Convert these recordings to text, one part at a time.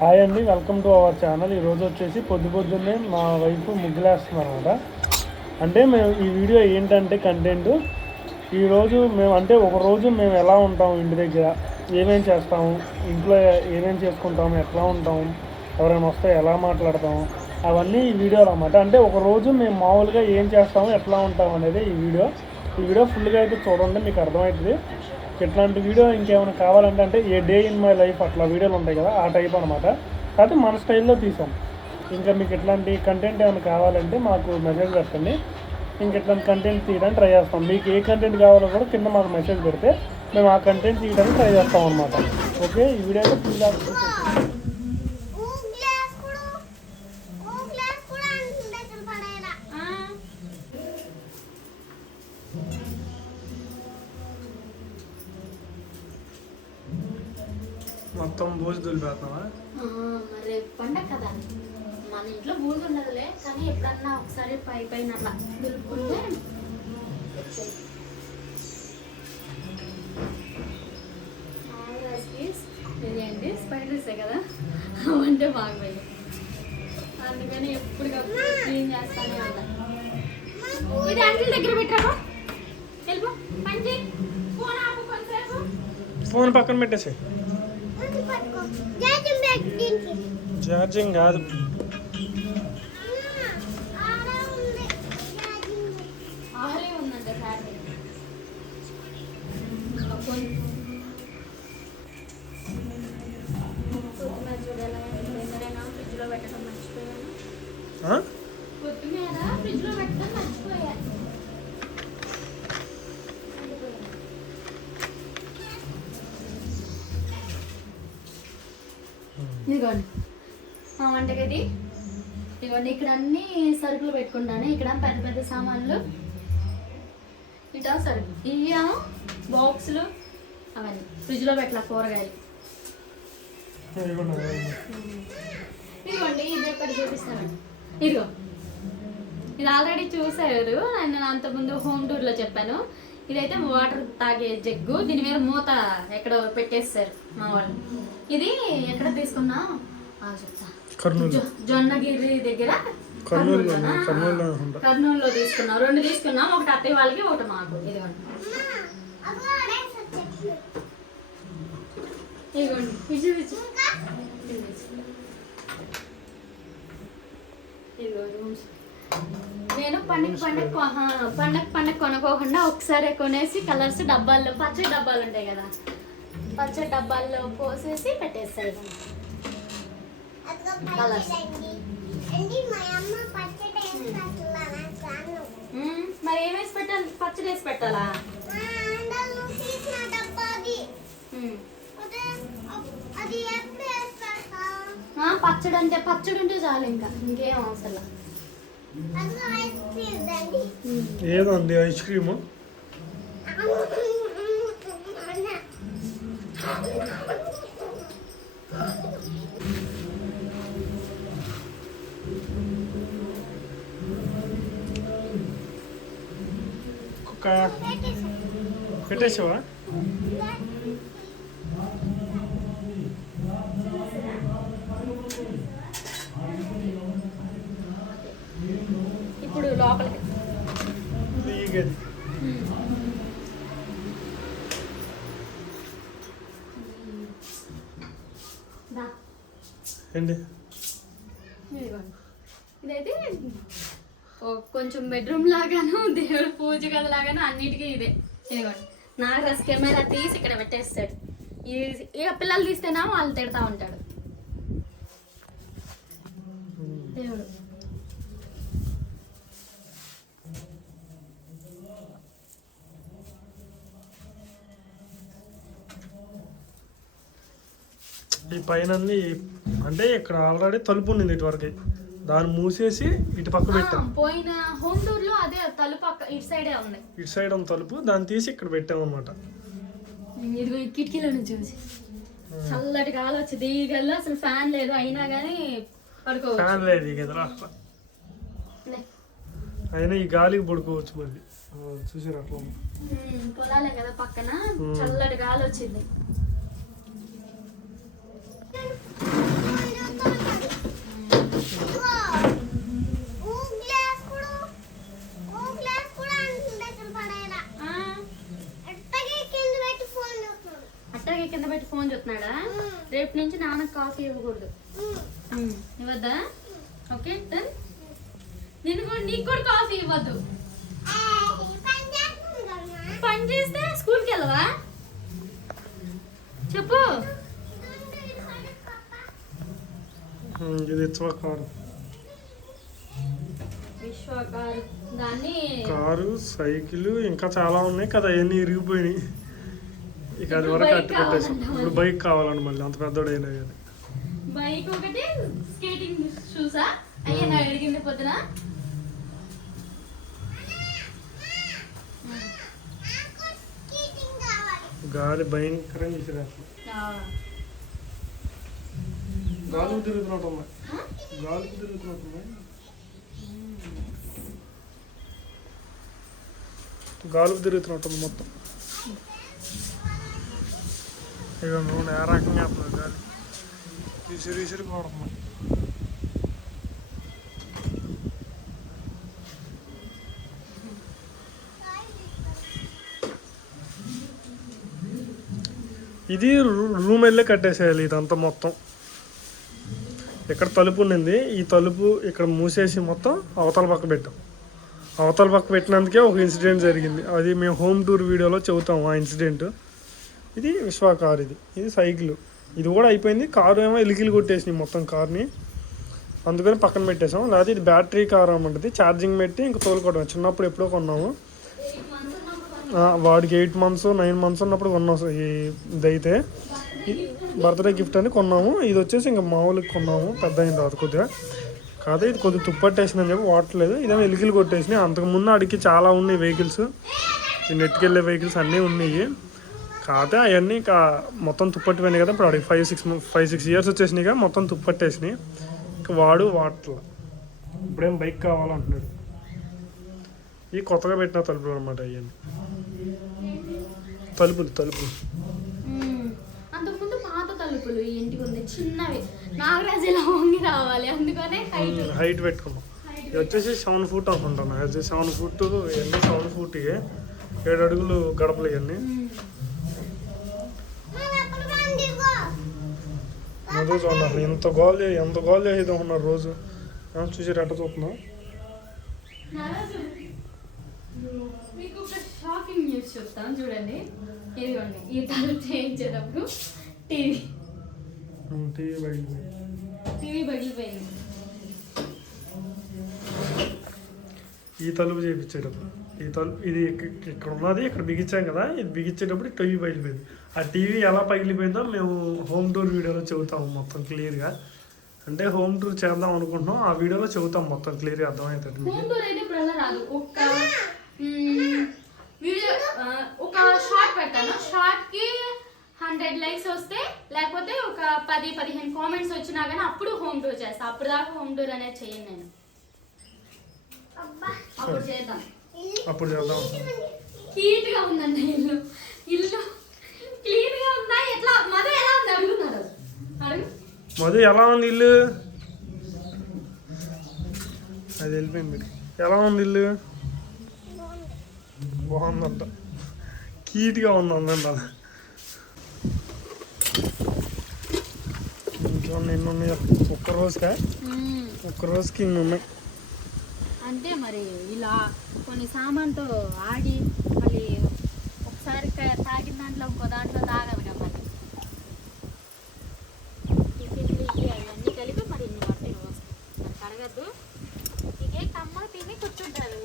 Hi అండి welcome to our channel. ఈరోజు వచ్చేసి పొద్దు పొద్దున్నే మా వైఫ్ ముగ్గులేస్తున్నారు అనమాట అంటే మేము ఈ వీడియో ఏంటంటే కంటెంట్ ఈరోజు మేము అంటే ఒక రోజు మేము ఎలా ఉంటాం ఇంటి దగ్గర? ఏమేం చేస్తాము ఇంట్లో ఏమేం చేసుకుంటాము ఎట్లా ఉంటాము ఎవరైనా వస్తే ఎలా మాట్లాడతాము అవన్నీ ఈ వీడియోలో అనమాట అంటే ఒక రోజు మేము మామూలుగా ఏం చేస్తాము ఎట్లా ఉంటాం అనేది ఈ వీడియో. ఈ వీడియో ఫుల్గా అయితే చూడండి మీకు అర్థమవుతుంది. ఇట్లాంటి వీడియో ఇంకేమైనా కావాలంటే అంటే a day in my life అట్లా వీడియోలు ఉంటాయి కదా ఆ టైప్ అనమాట కాకపోతే మన స్టైల్లో తీసాం. ఇంకా మీకు ఇట్లాంటి కంటెంట్ ఏమైనా కావాలంటే మాకు మెసేజ్ పెట్టండి. ఇంక ఇట్లాంటి కంటెంట్ తీయడానికి ట్రై చేస్తాం. మీకు ఏ కంటెంట్ కావాలో కూడా కింద మాకు మెసేజ్ పెడితే మేము ఆ కంటెంట్ తీయడానికి ట్రై చేస్తాం అనమాట ఓకే ఈ వీడియో ఫుల్ మొత్తం బోసి దులిపేస్తున్నావా? మరి పండగ కదా. మన ఇంట్లో బూజు ఉండదులే కానీ ఎప్పుడన్నా ఒకసారి పై పైన అట్లా దులుపుకుంటే ఇదేంటి స్పైడర్సే కదా? అంటే బాగుపోయాయి అందుకని ఎప్పటికప్పుడు క్లీన్ చేస్తానే ఉంటా. ఇది అంటిల్ దగ్గర పెట్టాము వెళ్ళిపో. ఫోన్ పక్కన పెట్టేసి ఛార్జింగ్ కాదు ఇదిగోండి మా వంటగది. ఇదిగోండి ఇక్కడ అన్ని సరుకులు పెట్టుకుంటాను. ఇక్కడ పెద్ద పెద్ద సామాన్లు. ఇటా సరుకు. ఇవి బాక్సులు అవన్నీ. ఫ్రిడ్జ్లో పెట్టాల కూరగాయలు. ఇదిగోండి. ఇది ఒకటి చూపిస్తాను ఇదిగో. ఇది ఆల్రెడీ చూసారు నేను అంతకుముందు హోమ్ టూర్లో చెప్పాను. ఇదైతే వాటర్ తాగే జగ్గు. దీని మీద మూత ఎక్కడో పెట్టేస్తారు మా వాళ్ళు. ఇది ఎక్కడ తీసుకున్నా? జొన్నగిరి దగ్గర కర్నూలులో తీసుకున్నాం. రెండు తీసుకున్నాం. ఒకటి అత్తయ్య వాళ్ళకి ఒకటి మాకు. ఇదిగోండి ఇదిగోండి విజు విజు. ఇదిగో రూమ్స్ నేను పండుగ పండుగ పండుగ పండుగ కొనుక్కోకుండా ఒకసారి కొనేసి కలర్స్ డబ్బాల్లో పచ్చడి డబ్బాలు ఉంటాయి కదా. పచ్చడి డబ్బాల్లో పోసేసి పెట్టేస్తాయి. కలర్స్. మరి ఏం వేసి పెట్టాలి? పచ్చడి వేసి పెట్టాలా? పచ్చడి అంటే పచ్చడి ఉంటే చాలు ఇంకా. ఇంకేం అవసరం ఏదండి ఐస్ క్రీము కుక్క పెట్టేసావా ఈ గది దా. ఏంటి? ఇదిగోండి. ఇదైతే కొంచెం బెడ్రూమ్ లాగాను దేవుడు పూజ గది లాగాను అన్నిటికీ ఇదే. ఇదిగోండి నా డ్రెస్ కెమెరా తీసి ఇక్కడ పెట్టేస్తాడు. ఇది ఇక పిల్లలు తీస్తేనా వాళ్ళు తిడతా ఉంటాడు దేవుడు ఈ పైన అంటే ఇక్కడ ఆల్రెడీ తలుపు ఉంది ఇటు వరకు దాన్ని మూసేసి ఇటు పక్క పెట్టాం. పోయిన హోమ్ టూర్లో అదే తలుపు ఇటు సైడే ఉంది. ఇటు సైడ్ ఉంది తలుపు దాన్ని తీసి ఇక్కడ పెట్టాం అనమాట ఇదిగో కిటికీలో నుంచి చూసి. చల్లటి గాలి వచ్చింది ఈ అసలు ఫ్యాన్ లేదు అయినా కానీ పడుకోవచ్చు. ఫ్యాన్ లేదు ఈ గదిలో. అట్లా లే. అయినా ఈ గాలికి పడుకోవచ్చు మళ్ళీ చూసారు అట్లా పొలాలే కదా పక్కన. చల్లటి గాలి వచ్చింది ఫోన్ నాన్నకు కాఫీ ఇవ్వకూడదు. ఇవ్వద్దా? Okay done. నేను కూడా నీకు కూడా కాఫీ ఇవ్వద్దు. పని చేస్తే స్కూల్కి వెళ్ళవా? చెప్పు. ఇది విశ్వకారు. దాన్ని కారు సైకిల్ ఇంకా చాలా ఉన్నాయి కదా అవన్నీ ఇరిగిపోయినాయి. ఇక అది వరకు అట్టి పెట్టేసాం ఇప్పుడు బైక్ కావాలండి మళ్ళీ అంత పెద్దోడైనా కానీ. బైక్ ఒకటి స్కేటింగ్ షూసా అయ్యా నా అడిగింది పొద్దున. గాలి భయంకరంగా విసిరేస్తుంది గాలికి తిరుగుతున్నట్టు గాలికి తిరుగుతున్నట్టు గాలికి తిరుగుతున్నట్టుంది మొత్తం. ఇక నూనె ఏ రకంగా వేస్తుంది గాలి విసిరి విసిరి కొడుతుంది ఇది రూ- రూమ్ వెళ్ళే కట్టేసేయాలి ఇదంతా మొత్తం ఇక్కడ తలుపు ఉండింది ఈ తలుపు ఇక్కడ మూసేసి మొత్తం అవతల పక్క పెట్టాం అవతల పక్క పెట్టినందుకే ఒక ఇన్సిడెంట్ జరిగింది అది మేము హోమ్ టూర్ వీడియోలో చెబుతాం ఆ ఇన్సిడెంట్ ఇది విశ్వ కార్ ఇది. ఇది సైకిల్. ఇది కూడా అయిపోయింది. కారు ఏమో ఇలికిలు కొట్టేసింది మొత్తం కార్ని. అందుకని పక్కన పెట్టేసాం. లేకపోతే ఇది బ్యాటరీ కార్ అన్నమాట. ఛార్జింగ్ పెట్టి ఇంకా తోలుకోవడం చిన్నప్పుడు ఎప్పుడో కొన్నాము. వాడికి ఎయిట్ మంత్స్ నైన్ మంత్స్ ఉన్నప్పుడు కొన్నాం ఈ ఇదైతే. బర్త్డే గిఫ్ట్ అని కొన్నాము. ఇది వచ్చేసి ఇంకా మామూలుగా కొన్నాము. పెద్ద అయిన తర్వాత కొద్దిగా. కాదు ఇది కొద్దిగా తుప్పట్టేసిందని చెప్పి లేదు ఇదేమో ఎలికిలు కొట్టేసినాయి. అంతకుముందు అడిగి చాలా ఉన్నాయి వెహికల్స్. నెట్టుకెళ్ళే వెహికల్స్ అన్నీ ఉన్నాయి. కాకపోతే అవన్నీ ఇంకా మొత్తం తుప్పట్టిపోయినాయి కదా ఇప్పుడు five six five six years వచ్చేసినాయి కదా మొత్తం తుప్పట్టేసినాయి. ఇంకా వాడు వాడట్ల ఇప్పుడేం బైక్ కావాలంటున్నాడు. ఈ కొత్తగా పెట్టిన తలుపులు అనమాట అవన్నీ తలుపులు తలుపులు. మ్మ్. అంతకుముందు పాత తలుపులు ఈ ఇంటికి ఉంది చిన్నవి. నాగరాజు ఇలా వంగి రావాలి అందుకనే హైట్ హైట్ పెట్టుకున్నాం. ఇది వచ్చేసి సెవెన్ ఫుట్ అనుకుంటాను సెవెన్ ఫుట్ ఇవన్నీ సెవెన్ ఫుట్ ఏడు అడుగులు గడపలు ఇవన్నీ అప్పుడు బండి ఇగో మధు రోజు అసలు ఎంత గోల్ ఎంత గోల్ చేసేది ఉన్నారు రోజు ఆ, చూసి రెట్ట చూస్తున్నా మీకు ఒక షాకింగ్ న్యూస్ చెప్తాను చూడండి ఇదిగోండి ఈ తలుపు చేయించేటప్పుడు టీవీ టీవీ పగిలిపోయింది టీవీ పగిలిపోయింది ఈ తలుపు చేయించేటప్పుడు ఈ తలుపు ఇది ఇక్కడ ఉన్నది ఇక్కడ బిగించాం కదా ఇది బిగించేటప్పుడు టీవీ బయలుపోయింది ఆ టీవీ ఎలా పగిలిపోయిందో మేము హోమ్ టూర్ వీడియోలో చెబుతాము మొత్తం క్లియర్గా. అంటే హోమ్ టూర్ చేద్దాం అనుకుంటున్నాం ఆ వీడియోలో చెబుతాం మొత్తం క్లియర్గా అర్థమవుతుంది మీకు హోమ్ టూర్ అయితే ఇప్పుడు అలా రాదు. ఒక వీడియో ఒక షార్ట్ పెడతాను. షార్ట్కి హండ్రెడ్ లైక్స్ వస్తే లేకపోతే ఒక పది పదిహేను కామెంట్స్ వచ్చినా కానీ అప్పుడు హోమ్ టూర్ చేస్తా. అప్పుడు దాకా హోమ్ టూర్ అనేది చేయను నేను. అబ్బా. అప్పుడు చేద్దాం. అప్పుడు చేద్దాం. నీట్గా ఉందండి ఇల్లు. ఇల్లు క్లీన్గా ఉందా? ఎట్లా? మధు ఎలా ఉంది? అడుగుతున్నారు. అడుగు. మధు ఎలా ఉంది ఇల్లు? అది వెళ్ళిపోయింది ఎలా ఉంది ఇల్లు? బాగుందంట. కీట్గా ఉంది అందంట చూడండి ఎన్ని ఉన్నాయో. ఒక్క రోజుకా? ఒక్క రోజుకి ఇన్ని ఉన్నాయి. అంటే మరి. ఇలా కొన్ని సామాన్తో ఆడి ఒకసారి తాగిన దాంట్లో ఇంకో దాంట్లో తాగదు కదా మరి అవన్నీ కలిపి మరి ఇన్ని రోజు మరి కడగద్దు ఇకే కమ్మ తిని కూర్చుంటారు.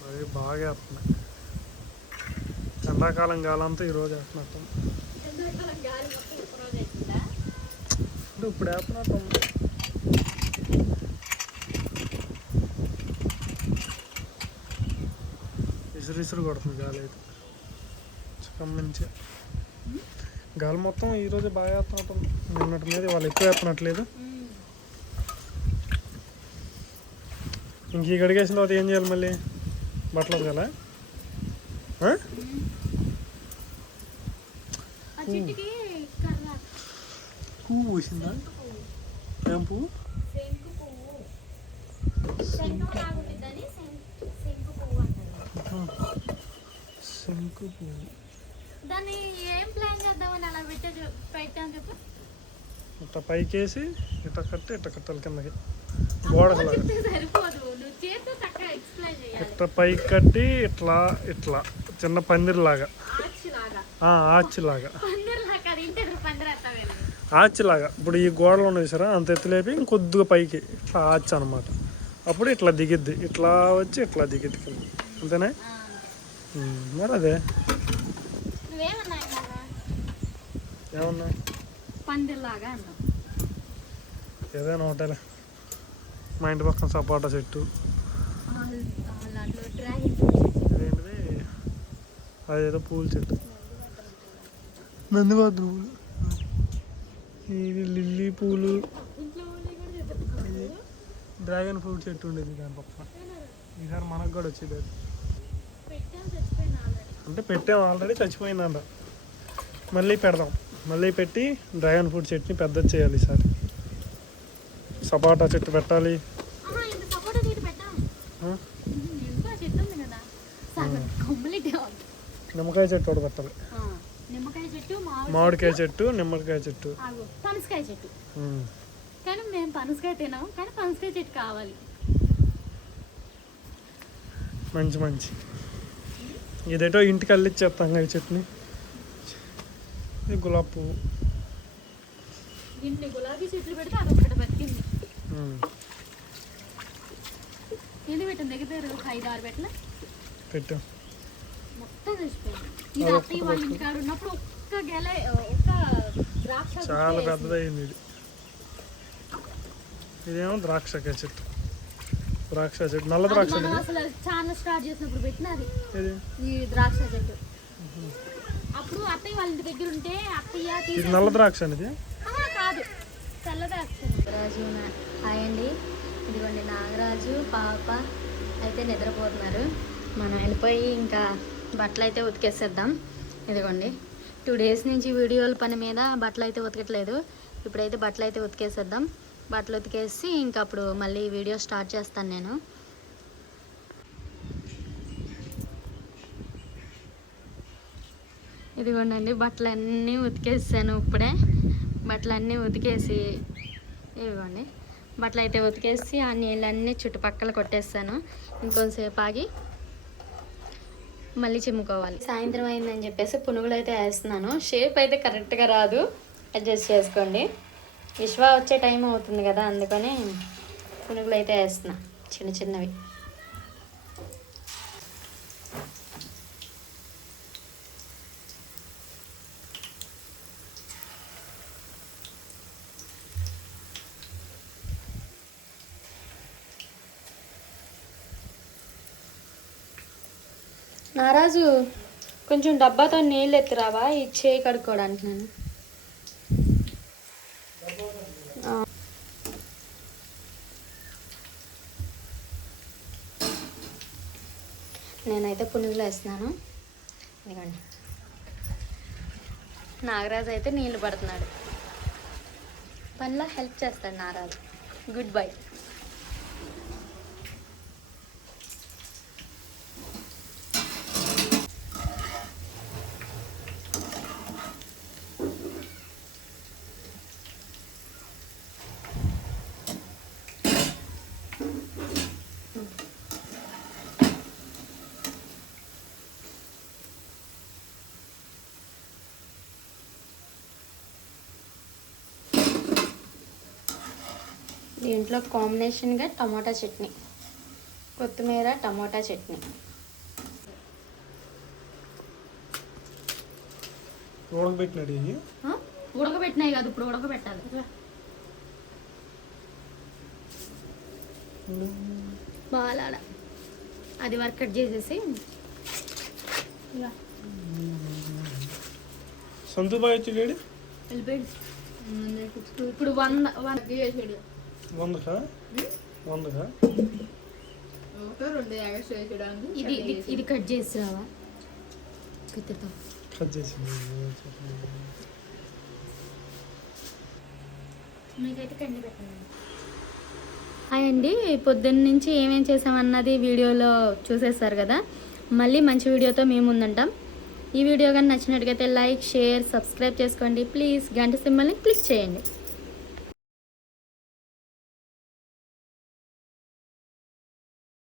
మరి బాగా వేస్తున్నాయి ఎండాకాలం గాలంతా ఈరోజు వేస్తున్నట్టు ఇప్పుడు వేస్తున్నట్టు ఉంది విసురు కొడుతుంది గాలి అయితే. చికెన్ మంచి గాలి మొత్తం ఈరోజు బాగా వేస్తున్నట్టు నిన్నటి మీద వాళ్ళు ఎక్కువ వేస్తున్నట్లేదు. ఇంక ఈ గడిగేసిన తర్వాత ఏం చేయాలి మళ్ళీ? బట్టలు కదా పువ్వు పూసిందా? ఏం పువ్వు? శంకు దాన్ని ఏం ప్లాన్ చేద్దామని అలా పెట్టే పెట్టాను చెప్పు. ఇట్లా పైకేసి ఇట్లా కట్టి ఇట్లా కట్టాలి కిందకి గోడకు లాగా. చెప్తే సరిపోదు. నువ్వు చేస్తే చక్కగా ఎక్స్ప్లెయిన్ చేయాలి. ఇట్లా పైకి కట్టి ఇట్లా ఇట్లా. చిన్న పందిరిలాగా. ఆర్చ్ లాగా ఆ, ఆర్చిలాగా పందిర్ లాగా అది ఇంటి పందిర్ అత్తవేనా ఆర్చిలాగా ఇప్పుడు ఈ గోడలు ఉన్నాయి సరే అంత ఎత్తులేపి ఇంకొద్దిగా పైకి ఇట్లా ఆర్చ్ అనమాట అప్పుడు ఇట్లా దిగిద్ది. ఇట్లా వచ్చి ఇట్లా దిగిద్ది కింద. అంతేనా? మరి అదే? ఏమన్నా? ఏదైనా ఒకటేలే. మా ఇంటి పక్కన సపోటా చెట్టు. ఇదేంటిది? అదేదో పూల చెట్టు. నందివాద్రు పూలు ఇది లిల్లీ పూలు. డ్రాగన్ ఫ్రూట్ చెట్టు ఉండేది దాని పక్కన. ఈసారి మనకు కూడా వచ్చేది అది. అంటే పెట్టాం ఆల్రెడీ చచ్చిపోయిందంట. మళ్ళీ పెడదాం. మళ్ళీ పెట్టి డ్రాగన్ ఫ్రూట్ చెట్టుని పెద్ద చేయాలి ఈసారి. సపోటా చెట్టు పెట్టాలి. నిమ్మకాయ చెట్టు ఒకటి పెట్టాలి. మామిడికాయ చెట్టు. నిమ్మకాయ చెట్టు. పనసకాయ చెట్టు. కానీ మేము పనసకాయ తినాం కానీ పనసకాయ చెట్టు కావాలి. మంచి మంచి. ఇదేటో ఇంటికి అల్లిచ్చేస్తాం ఈ చెట్టుని ఇది గులాబ్ పువ్వు. ఇన్ని గులాబీ చెట్లు పెడితే అదొకటి బతికింది ఉమ్. ఎన్ని పెట్టింది దగ్గర ఒక ఐదు ఆరు పెట్టిన పెట్టాం. మొత్తం చచ్చిపోయింది. ఇది అత్తయ్య వాళ్ళ ఇంటికాడ ఉన్నప్పుడు ఒక్క గెల ఒక్క ద్రాక్ష చాలా. పెద్దదైంది ఇది. ఇదేమో ద్రాక్షకాయ చెట్టు. ద్రాక్ష చెట్టు నల్ల ద్రాక్ష మనం అసలు ఛానల్ స్టార్ట్ చేసినప్పుడు పెట్టినది ఇది ఈ ద్రాక్ష చెట్టు. అప్పుడు అత్తయ్య వాళ్ళ ఇంటి దగ్గర ఉంటే అత్తయ్య ఇది నల్ల ద్రాక్ష అనేది కాదు. తెల్ల ద్రాక్ష రాజు హాయ్ అండి. ఇదిగోండి నాగరాజు పాప అయితే నిద్రపోతున్నారు. మనం వెళ్ళిపోయి ఇంకా బట్టలు అయితే ఉతికేసేద్దాం. ఇదిగోండి టూ డేస్ నుంచి వీడియోల పని మీద బట్టలు అయితే ఉతకట్లేదు. ఇప్పుడైతే బట్టలు అయితే ఉతికేసేద్దాం. బట్టలు ఉతికేసి ఇంకా అప్పుడు మళ్ళీ వీడియో స్టార్ట్ చేస్తాను నేను. ఇదిగోండి బట్టలన్నీ ఉతికేసాను ఇప్పుడే. బట్టలన్నీ ఉతికేసి ఇదిగోండి. బట్టలు అయితే ఉతికేసి ఆ నీళ్ళన్నీ చుట్టుపక్కల కొట్టేస్తాను ఇంకొంతసేపు ఆగి మళ్ళీ చిమ్ముకోవాలి. సాయంత్రం అయిందని చెప్పేసి పునుగులు అయితే వేస్తున్నాను. షేప్ అయితే కరెక్ట్గా రాదు. అడ్జస్ట్ చేసుకోండి. విశ్వ వచ్చే టైం అవుతుంది కదా అందుకని పునుగులు అయితే వేస్తున్నా చిన్న చిన్నవి. నారాజు కొంచెం డబ్బాతో నీళ్ళు ఎత్తురావా? ఈ చేయి కడుక్కోవడానికి నేను ఆ. నేనైతే పునుగులు వేస్తున్నాను. ఇదిగోండి. నాగరాజు అయితే నీళ్ళు పడుతున్నాడు. పనిలో హెల్ప్ చేస్తాడు నాగరాజు. Good bye. దీంట్లో కాంబినేషన్గా టమాటా చట్నీ. కొత్తిమీర టమాటా చట్నీ. ఉడకబెట్టినాడు ఇవి ఉడకబెట్టినాయి కాదు ఇప్పుడు ఉడకబెట్టాలి. బాగా అది వర్క్ కట్ చేసేసి. ఇలా సంతు బాయ్ వచ్చి ఇప్పుడు వంద వంద. చేసాడు. వందకా? వందకా? ఇది ఇది- ఇది కట్ చేసి రావా కత్తితో. కట్ చేసింది. మీకైతే కండి పెట్టండి. హాయ్ అండి పొద్దున్న నుంచి ఏమేం చేసామన్నది వీడియోలో చూసేస్తారు కదా. మళ్ళీ మంచి వీడియోతో మేము ముందుంటాం ఈ వీడియో కానీ నచ్చినట్టుగైతే లైక్ షేర్ సబ్స్క్రైబ్ చేసుకోండి. ప్లీజ్ గంట సింబల్ని క్లిక్ చేయండి.